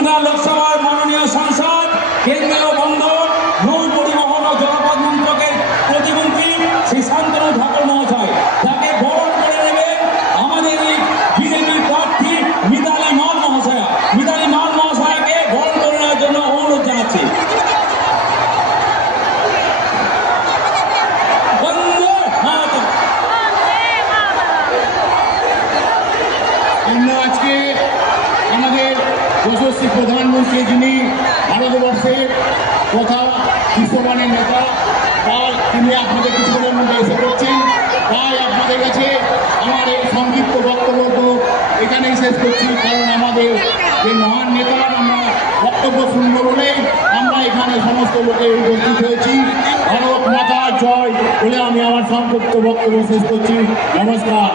বসুন্ধরা লোকসভার মাননীয় সাংসদ, কেন্দ্রীয় বন্দর, নৌ পরিবহন ও জলপথ মন্ত্রকের প্রতিমন্ত্রী শ্রী শান্তনু ঠাকুর মহাশয়, যাকে বরণ করে নেবেন আমাদের বিজেপি প্রার্থী মিতালি মাল মহাশয়া। মিতালি মাল মহাশয়াকে বরণ করে নেওয়ার জন্য অনুরোধ জানাচ্ছি। আমরা আজকে আমাদের যশস্বী প্রধানমন্ত্রী, যিনি ভারতবর্ষের তথা বিশ্বমানের নেতা, তিনি আপনাদের কিছুক্ষণের মধ্যে এসে করছেন। তাই আপনাদের কাছে আমার এই সংক্ষিপ্ত বক্তব্য তো এখানেই শেষ করছি, কারণ আমাদের যে মহান নেতার আমরা বক্তব্য শুনব বলেই আমরা এখানে সমস্ত লোকে উপস্থিত হয়েছি। ভারত মাতার জয় বলে আমি আমার সংক্ষিপ্ত বক্তব্য শেষ করছি। নমস্কার।